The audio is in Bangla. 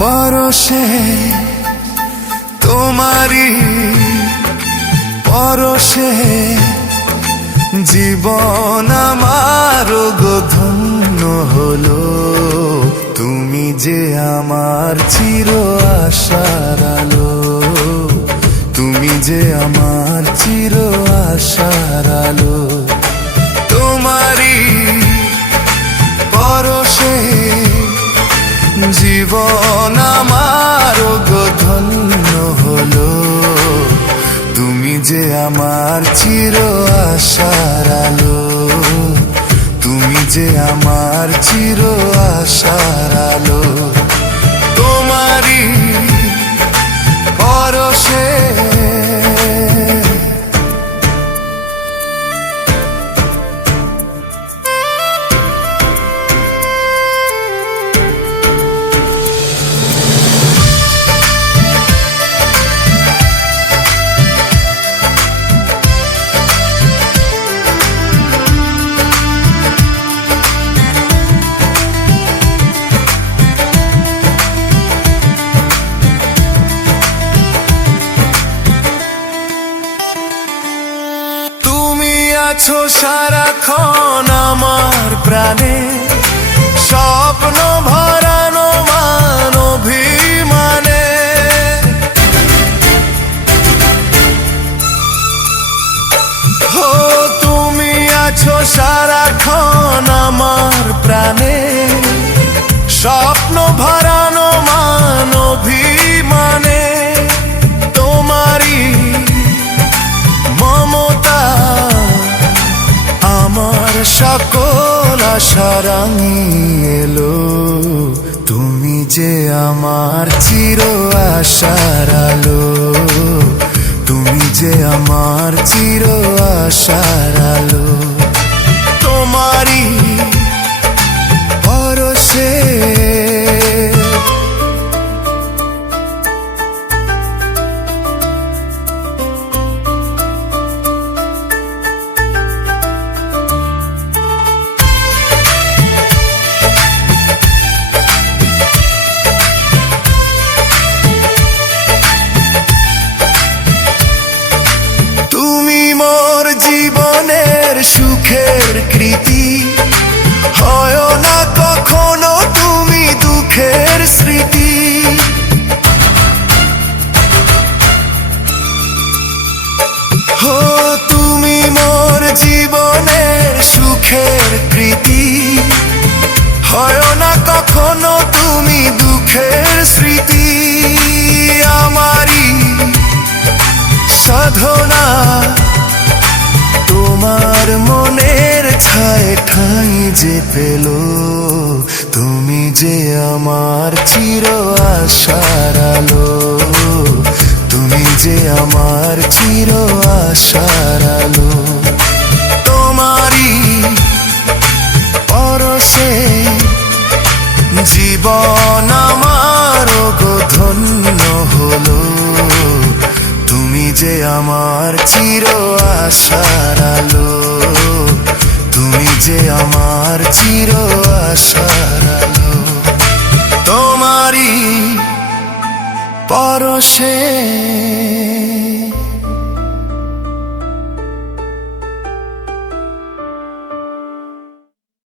পরশে তোমারি পরশে জীবন আমার গো ধন্য হলো। তুমি যে আমার চির আশার আলো, তুমি যে আমার চির আশার আলো। তোমারি পরশে জীবন আমার গো ধন্য হলো। তুমি যে আমার চির আশার আলো, তুমি যে আমার চির আশার আলো। তোমারি পরশে আছো সারাক্ষণ আমার প্রাণে, স্বপ্ন ভরানো মান অভিমানে। হো তুমি আছো সারাক্ষণ আমার প্রাণে, স্বপ্ন ভরানো মান অভিমানে। তোমারি মমতা আমার সকল আশা রাঙিয়ে এলো। তুমি যে আমার চির আশার আলো, তুমি যে আমার চির আশার আলো। তোমারি পরশে জীবনের সুখের কৃতি, হয় না কখনো তুমি দুঃখের স্মৃতি। হো তুমি মোর জীবনের সুখের কৃতি, হয় না কখনো তুমি দুঃখের স্মৃতি। আমারি সাধনা তোমার মনের ছায় ঠাঁই যে পেল। তুমি যে আমার চির আশার আলো, তুমি যে আমার চির আশার আলো। তোমারি পরশে জীবন আমার গো ধন্য হলো। তুমি যে আমার চির আশার আলো, তুমি যে আমার চির আশার আলো। তোমারি পরশে